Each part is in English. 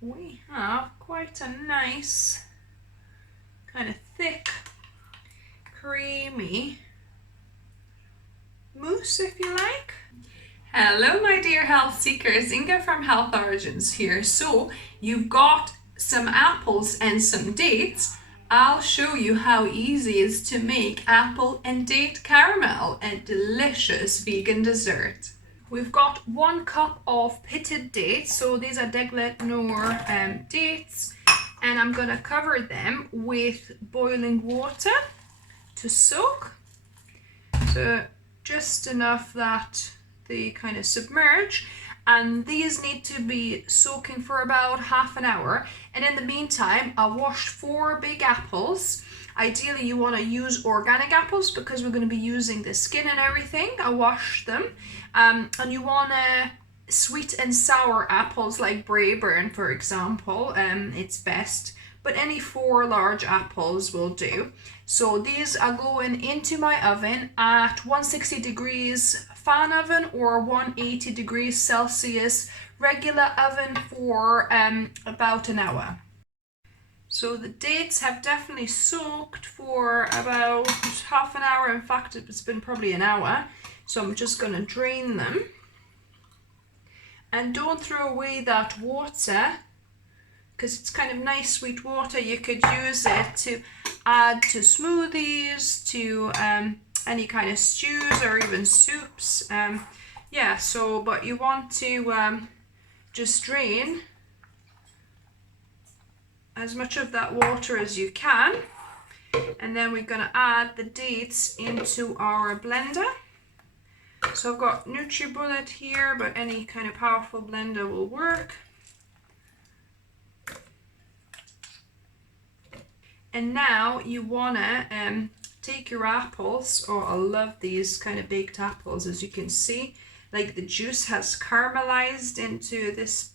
we have quite a nice, kind of thick, creamy mousse, if you like. Hello my dear health seekers, Inga from Health Origins here. So you've got some apples and some dates. I'll show you how easy it is to make apple and date caramel, a delicious vegan dessert. We've got 1 cup of pitted dates, so these are Deglet Noor dates, and I'm gonna cover them with boiling water to soak. So just enough that they kind of submerge, and these need to be soaking for about half an hour. And in the meantime, I washed 4 big apples. Ideally you want to use organic apples because we're going to be using the skin and everything. I washed them, and you want sweet and sour apples like Braeburn, for example. It's best, but any 4 large apples will do. So these are going into my oven at 160 degrees fan oven or 180 degrees Celsius regular oven for about an hour. So the dates have definitely soaked for about half an hour. In fact, it's been probably an hour. So I'm just going to drain them. And don't throw away that water, because it's kind of nice sweet water. You could use it to add to smoothies, to any kind of stews or even soups. Yeah, so, but you want to just drain as much of that water as you can. And then we're going to add the dates into our blender. So I've got NutriBullet here, but any kind of powerful blender will work. And now you wanna take your apples. Oh, I love these kind of baked apples. As you can see, like the juice has caramelized into this,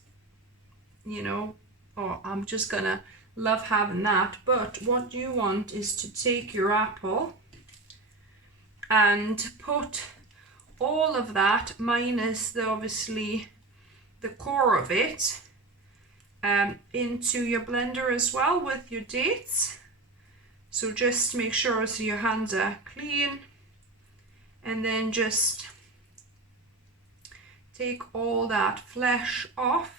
you know. Oh, I'm just gonna love having that. But what you want is to take your apple and put all of that, minus the obviously the core of it, into your blender as well with your dates. So just make sure so your hands are clean, and then just take all that flesh off.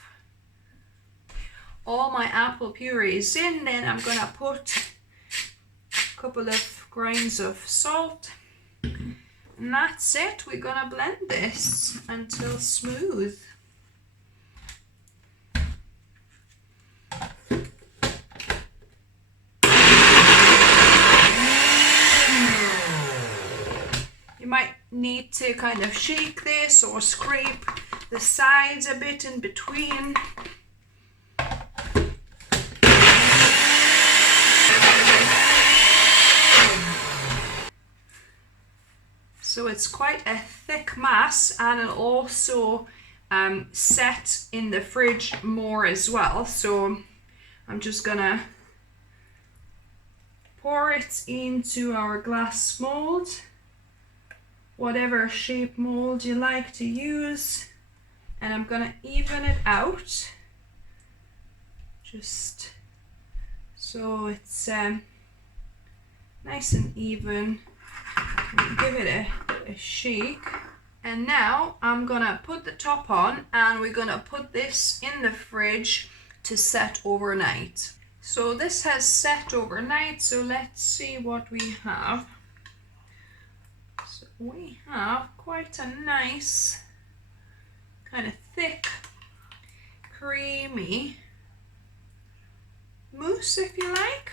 All my apple puree is in. Then I'm gonna put a couple of grains of salt, and that's it. We're gonna blend this until smooth. You might need to kind of shake this or scrape the sides a bit in between. So it's quite a thick mass, and it'll also set in the fridge more as well. So I'm just gonna pour it into our glass mold, whatever shape mold you like to use, and I'm gonna even it out just so it's nice and even. Give it a shake, and now I'm gonna put the top on, and we're gonna put this in the fridge to set overnight. So this has set overnight, so let's see what we have. So we have quite a nice, kind of thick, creamy mousse, if you like.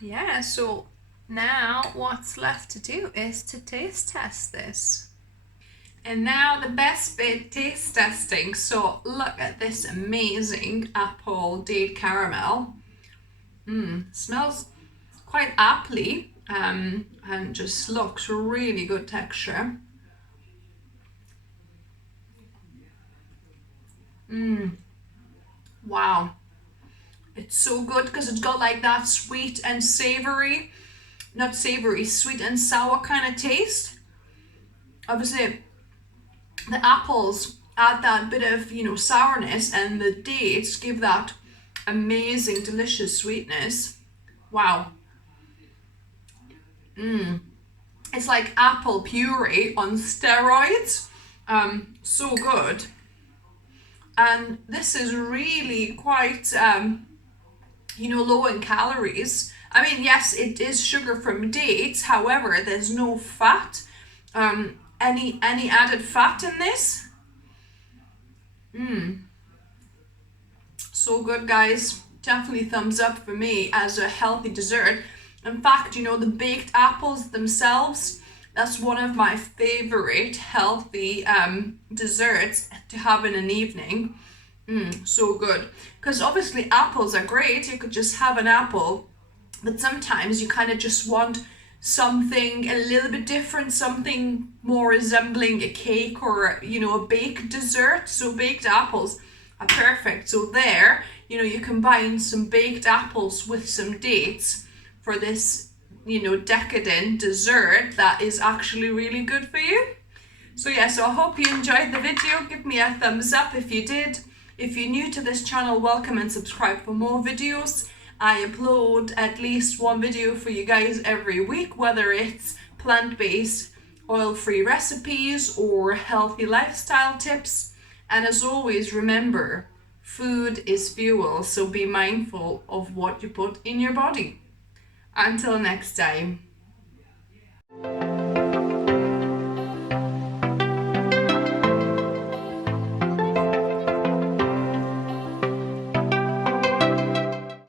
Yeah, so now what's left to do is to taste test this. And now the best bit, taste testing. So look at this amazing apple date caramel. Smells quite apple-y, and just looks really good texture. Wow. It's so good because it's got like that sweet and savory, not savory, sweet and sour kind of taste. Obviously the apples add that bit of, sourness, and the dates give that amazing, delicious sweetness. Wow. It's like apple puree on steroids. So good. And this is really quite, low in calories. I mean, yes, it is sugar from dates. However, there's no fat. Any added fat in this? So good, guys. Definitely thumbs up for me as a healthy dessert. In fact, the baked apples themselves, that's one of my favorite healthy desserts to have in an evening. So good. Because obviously apples are great. You could just have an apple, but sometimes you kind of just want something a little bit different, something more resembling a cake or, a baked dessert. So baked apples are perfect. So there, you combine some baked apples with some dates for this, decadent dessert that is actually really good for you. So yeah, so I hope you enjoyed the video. Give me a thumbs up if you did. If you're new to this channel, welcome and subscribe for more videos. I upload at least one video for you guys every week, whether it's plant-based, oil-free recipes or healthy lifestyle tips. And as always, remember, food is fuel, so be mindful of what you put in your body. Until next time.